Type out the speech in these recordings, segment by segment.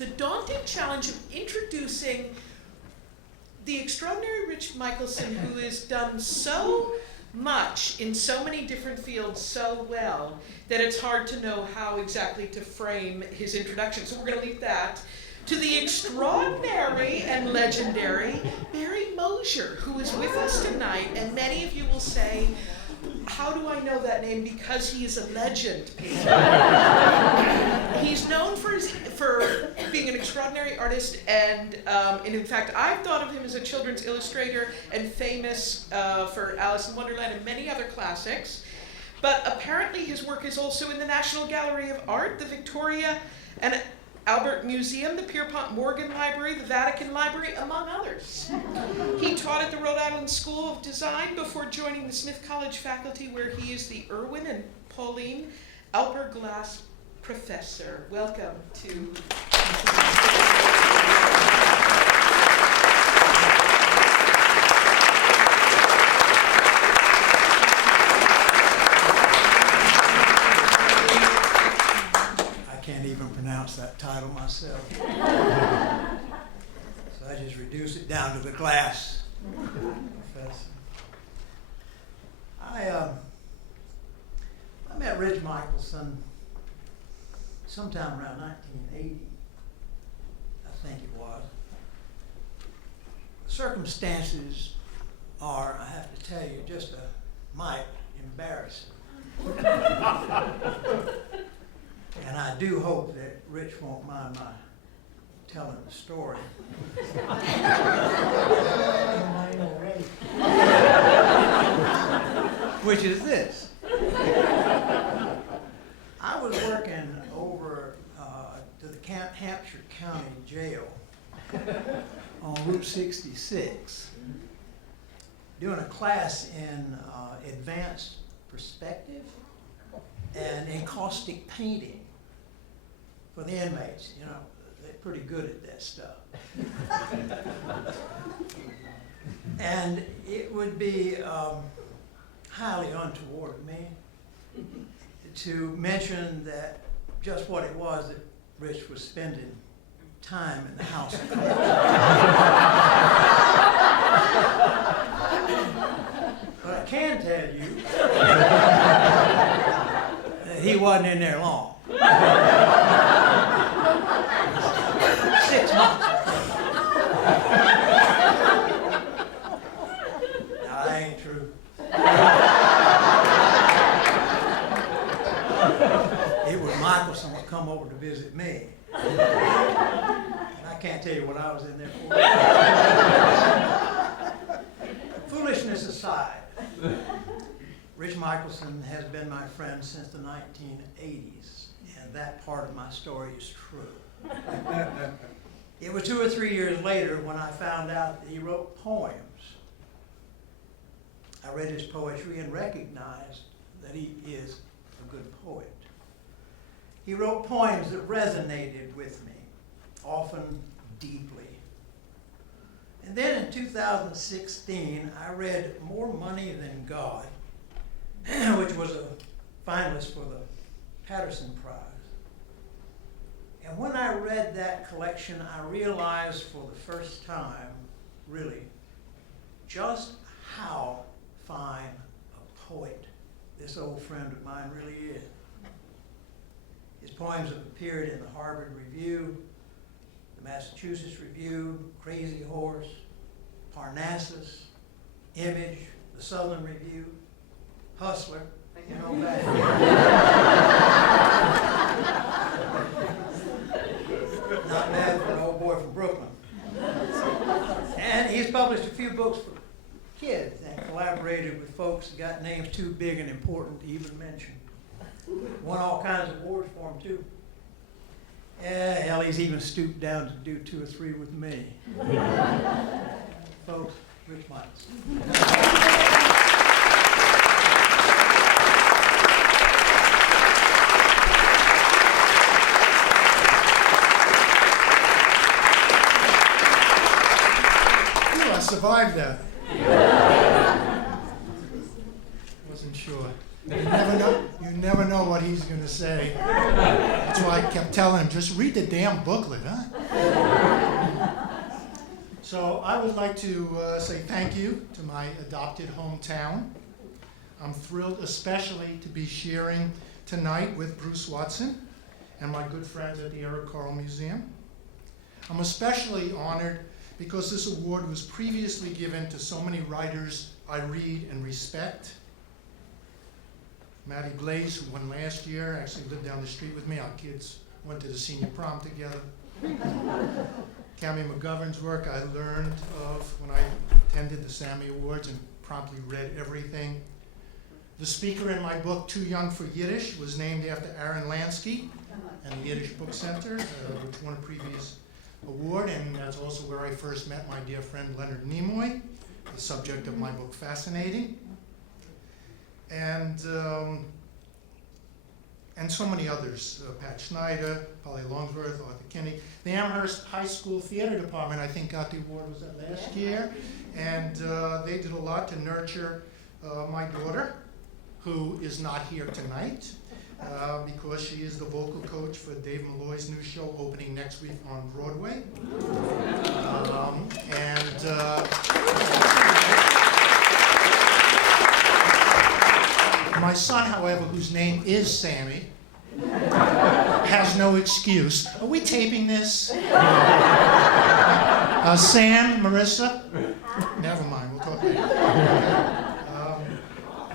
the daunting challenge of introducing the extraordinary Rich Michelson, who has done so much in so many different fields so well that it's hard to know how exactly to frame his introduction. So we're going to leave that to the extraordinary and legendary Barry Mosher, who is with us tonight, and many of you will say, how do I know that name? Because he is a legend. He's known for being an extraordinary artist, and in fact, I've thought of him as a children's illustrator and famous for Alice in Wonderland and many other classics. But apparently his work is also in the National Gallery of Art, the Victoria and Albert Museum, the Pierpont Morgan Library, the Vatican Library, among others. He taught at the Rhode Island School of Design before joining the Smith College faculty, where he is the Irwin and Pauline Alper Glass Professor. Welcome to... Pronounce that title myself. So I just reduced it down to the glass professor. I met Rich Michelson sometime around 1980, I think it was. The circumstances are, I have to tell you, just a mite embarrassing. And I do hope that Rich won't mind my telling the story. Which is this. I was working over to the Hampshire County Jail on Route 66, doing a class in advanced perspective and encaustic painting for the inmates. You know, they're pretty good at that stuff. And it would be highly untoward of me to mention that just what it was that Rich was spending time in the House of Commons. But I can tell you that he wasn't in there long. 6 months. Now, that ain't true. It was Michelson would come over to visit me. And I can't tell you what I was in there for. Foolishness aside, Rich Michelson has been my friend since the 1980s, and that part of my story is true. It was 2 or 3 years later when I found out that he wrote poems. I read his poetry and recognized that he is a good poet. He wrote poems that resonated with me, often deeply. And then in 2016, I read More Money Than God, which was a finalist for the Patterson Prize. And when I read that collection, I realized for the first time, really, just how fine a poet this old friend of mine really is. His poems have appeared in the Harvard Review, the Massachusetts Review, Crazy Horse, Parnassus, Image, the Southern Review, Hustler, you know that. Not bad for an old boy from Brooklyn. And he's published a few books for kids and collaborated with folks that got names too big and important to even mention. Won all kinds of awards for him too. Hell, he's even stooped down to do 2 or 3 with me. Folks, Rich Michelson. Survived that. Wasn't sure. You never know what he's going to say. That's why I kept telling him, just read the damn booklet, huh? So I would like to say thank you to my adopted hometown. I'm thrilled especially to be sharing tonight with Bruce Watson and my good friends at the Eric Carle Museum. I'm especially honored because this award was previously given to so many writers I read and respect. Matty Glaze, who won last year, actually lived down the street with me. Our kids went to the senior prom together. Cammy McGovern's work I learned of when I attended the Sammy Awards and promptly read everything. The speaker in my book, Too Young for Yiddish, was named after Aaron Lansky and the Yiddish Book Center, which won a previous award, and that's also where I first met my dear friend Leonard Nimoy, the subject of my book, Fascinating. And so many others, Pat Schneider, Polly Longsworth, Arthur Kinney. The Amherst High School Theater Department, I think, got the award, was that last year? And they did a lot to nurture my daughter, who is not here tonight, because she is the vocal coach for Dave Malloy's new show opening next week on Broadway. My son, however, whose name is Sammy, has no excuse. Are we taping this? Sam, Marissa? Never mind, we'll talk later.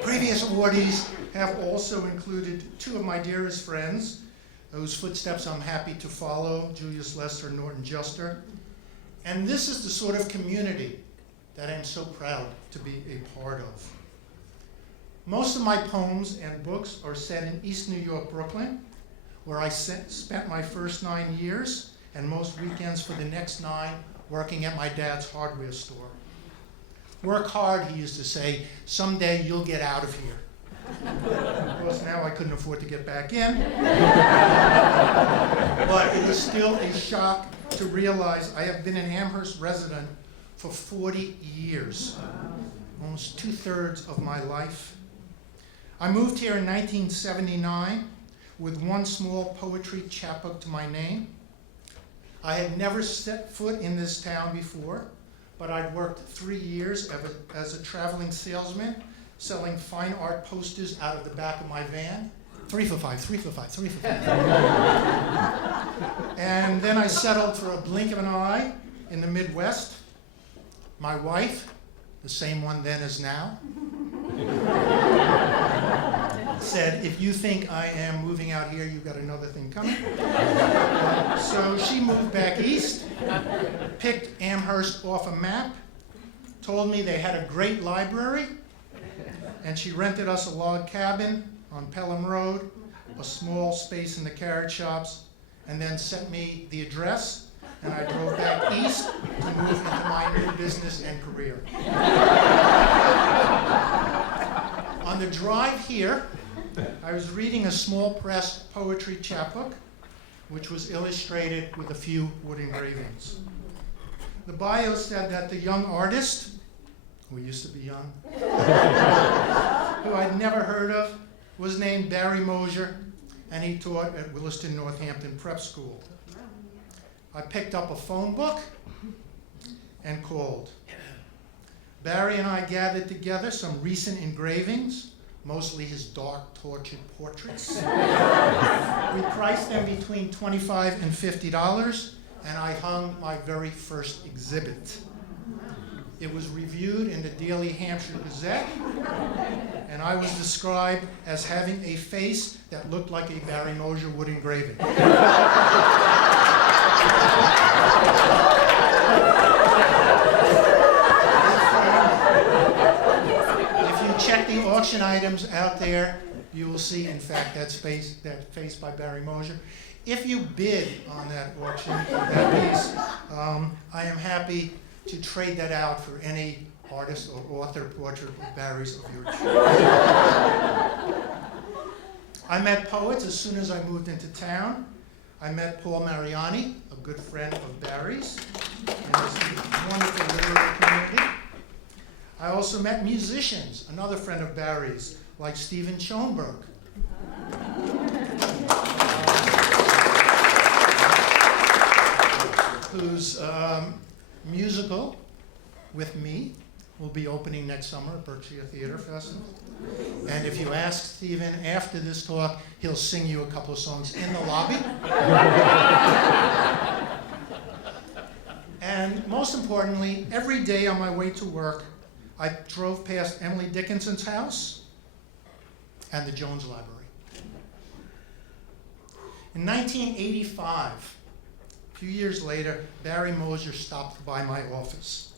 Previous awardees have also included two of my dearest friends, whose footsteps I'm happy to follow, Julius Lester and Norton Juster. And this is the sort of community that I'm so proud to be a part of. Most of my poems and books are set in East New York, Brooklyn, where I spent my first 9 years, and most weekends for the next 9 working at my dad's hardware store. Work hard, he used to say, someday you'll get out of here. Of course, now I couldn't afford to get back in. But it is still a shock to realize I have been an Amherst resident for 40 years, almost 2/3 of my life. I moved here in 1979 with one small poetry chapbook to my name. I had never set foot in this town before, but I'd worked 3 years as a traveling salesman, selling fine art posters out of the back of my van. 3 for $5, 3 for $5, 3 for $5. And then I settled for a blink of an eye in the Midwest. My wife, the same one then as now, said, if you think I am moving out here, you've got another thing coming. So she moved back east, picked Amherst off a map, told me they had a great library, and she rented us a log cabin on Pelham Road, a small space in the carrot shops, and then sent me the address, and I drove back east to move into my new business and career. On the drive here, I was reading a small press poetry chapbook, which was illustrated with a few wood engravings. The bio said that the young artist, who used to be young, who I'd never heard of, was named Barry Mosier, and he taught at Williston Northampton Prep School. I picked up a phone book and called. Barry and I gathered together some recent engravings, mostly his dark, tortured portraits. We priced them between $25 and $50, and I hung my very first exhibit. It was reviewed in the Daily Hampshire Gazette, and I was described as having a face that looked like a Barry Mosier wood engraving. If you check the auction items out there, you will see, in fact, that face by Barry Mosier. If you bid on that auction, that piece, I am happy to trade that out for any artist or author portrait of Barry's of your choice. I met poets as soon as I moved into town. I met Paul Mariani, a good friend of Barry's, in this wonderful literary community. I also met musicians, another friend of Barry's, like Stephen Schoenberg. Whose musical, With Me, will be opening next summer at Berkshire Theater Festival. And if you ask Stephen after this talk, he'll sing you a couple of songs in the lobby. And most importantly, every day on my way to work, I drove past Emily Dickinson's house and the Jones Library. In 1985, a few years later, Barry Mosher stopped by my office.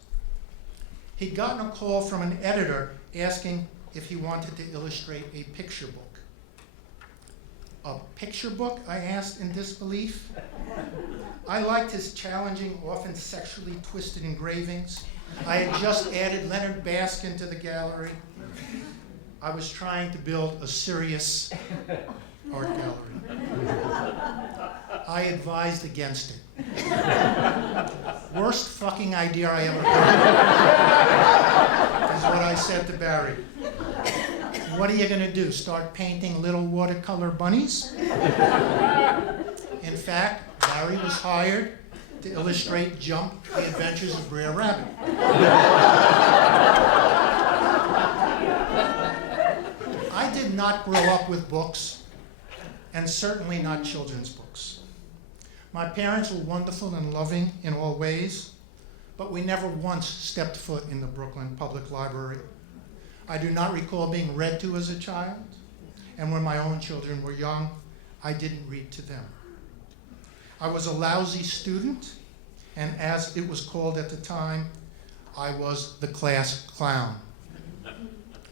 He'd gotten a call from an editor asking if he wanted to illustrate a picture book. A picture book? I asked in disbelief. I liked his challenging, often sexually twisted engravings. I had just added Leonard Baskin to the gallery. I was trying to build a serious art gallery. I advised against it. Worst fucking idea I ever heard, is what I said to Barry. What are you going to do, start painting little watercolor bunnies? In fact, Barry was hired to illustrate Jump, The Adventures of Brer Rabbit. I did not grow up with books, and certainly not children's books. My parents were wonderful and loving in all ways, but we never once stepped foot in the Brooklyn Public Library. I do not recall being read to as a child, and when my own children were young, I didn't read to them. I was a lousy student, and as it was called at the time, I was the class clown.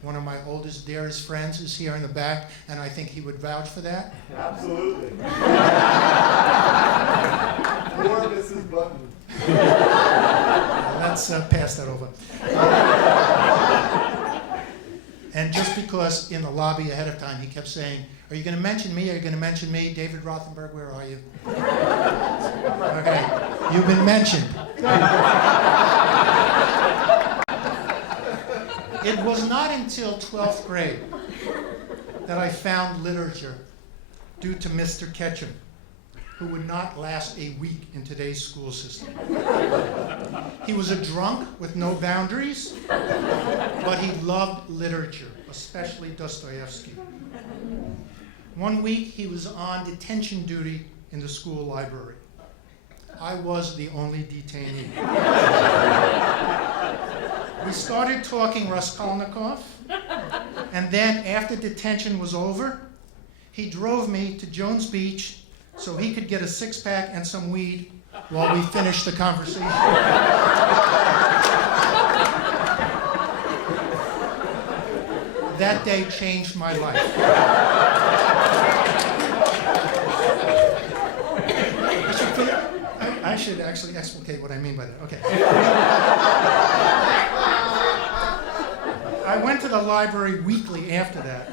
One of my oldest, dearest friends is here in the back, and I think he would vouch for that. Absolutely. Poor Mrs. Button. Let's pass that over. And just because in the lobby ahead of time he kept saying, "Are you going to mention me? Are you going to mention me? David Rothenberg, where are you?" Okay, you've been mentioned. It was not until 12th grade that I found literature due to Mr. Ketchum, who would not last a week in today's school system. He was a drunk with no boundaries, but he loved literature, especially Dostoevsky. One week he was on detention duty in the school library. I was the only detainee. We started talking Raskolnikov, and then after detention was over, he drove me to Jones Beach so he could get a six-pack and some weed while we finished the conversation. That day changed my life. I should actually explicate what I mean by that. Okay. I went to the library weekly after that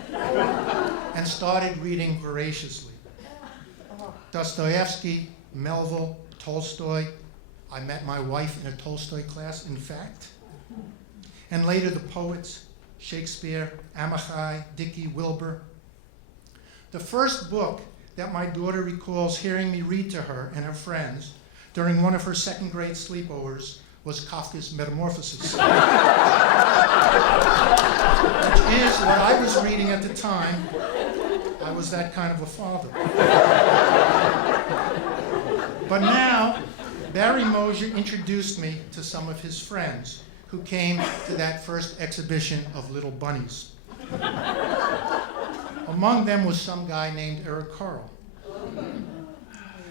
and started reading voraciously. Dostoevsky, Melville, Tolstoy. I met my wife in a Tolstoy class, in fact. And later the poets, Shakespeare, Amichai, Dickey, Wilbur. The first book that my daughter recalls hearing me read to her and her friends during one of her second grade sleepovers was Kafka's Metamorphosis, which is what I was reading at the time. I was that kind of a father. But now, Barry Mosher introduced me to some of his friends who came to that first exhibition of little bunnies. Among them was some guy named Eric Carle.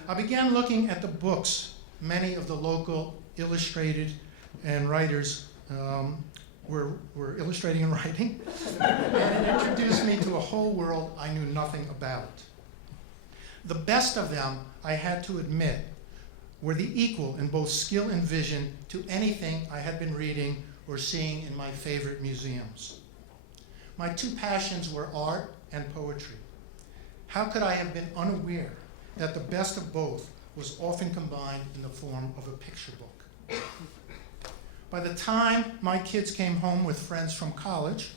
I began looking at the books many of the local illustrated and writers were illustrating and writing, and it introduced me to a whole world I knew nothing about. The best of them, I had to admit, were the equal in both skill and vision to anything I had been reading or seeing in my favorite museums. My two passions were art and poetry. How could I have been unaware that the best of both was often combined in the form of a picture book? By the time my kids came home with friends from college,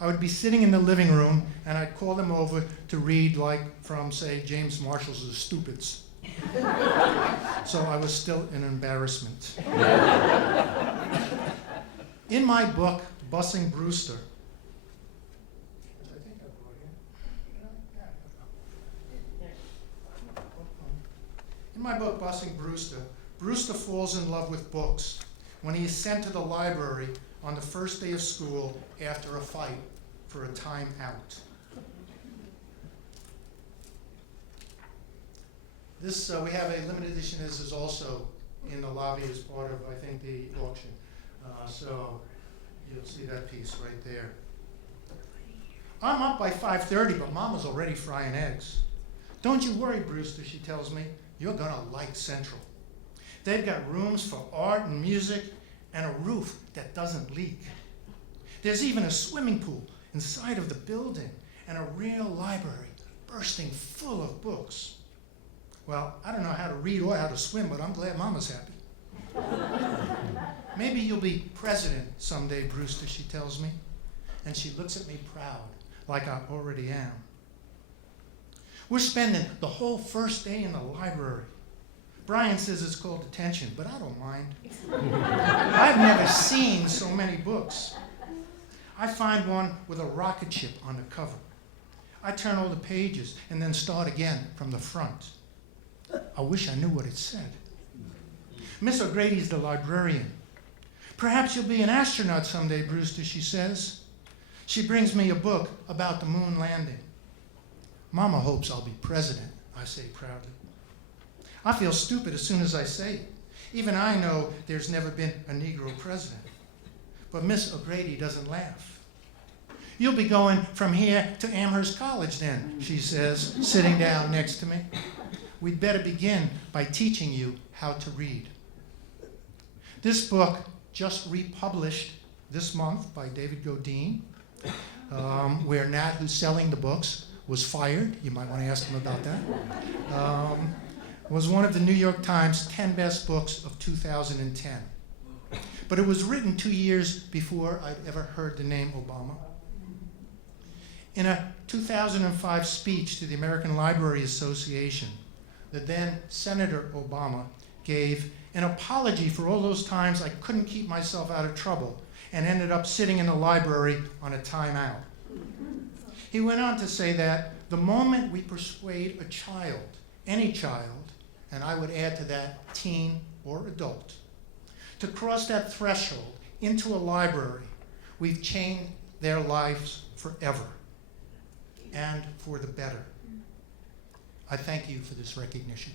I would be sitting in the living room, and I'd call them over to read, like from, say, James Marshall's The Stupids. So I was still an embarrassment. In my book, Bussing Brewster, Brewster falls in love with books when he is sent to the library on the first day of school after a fight for a time out. This, we have a limited edition. This is also in the lobby as part of, I think, the auction. So you'll see that piece right there. I'm up by 5:30, but Mama's already frying eggs. Don't you worry, Brewster, she tells me. You're gonna like Central. They've got rooms for art and music and a roof that doesn't leak. There's even a swimming pool inside of the building and a real library bursting full of books. Well, I don't know how to read or how to swim, but I'm glad Mama's happy. Maybe you'll be president someday, Brewster, she tells me. And she looks at me proud, like I already am. We're spending the whole first day in the library. Brian says it's called detention, but I don't mind. I've never seen so many books. I find one with a rocket ship on the cover. I turn all the pages and then start again from the front. I wish I knew what it said. Miss O'Grady's the librarian. Perhaps you'll be an astronaut someday, Brewster, she says. She brings me a book about the moon landing. Mama hopes I'll be president, I say proudly. I feel stupid as soon as I say it. Even I know there's never been a Negro president. But Miss O'Grady doesn't laugh. You'll be going from here to Amherst College then, she says, sitting down next to me. We'd better begin by teaching you how to read. This book, just republished this month by David Godine, where Nat, who's selling the books, was fired. You might want to ask him about that. Was one of the New York Times 10 best books of 2010. But it was written 2 years before I'd ever heard the name Obama. In a 2005 speech to the American Library Association, the then Senator Obama gave an apology for all those times I couldn't keep myself out of trouble and ended up sitting in the library on a timeout. He went on to say that the moment we persuade a child, any child, and I would add to that teen or adult, to cross that threshold into a library, we've changed their lives forever and for the better. I thank you for this recognition.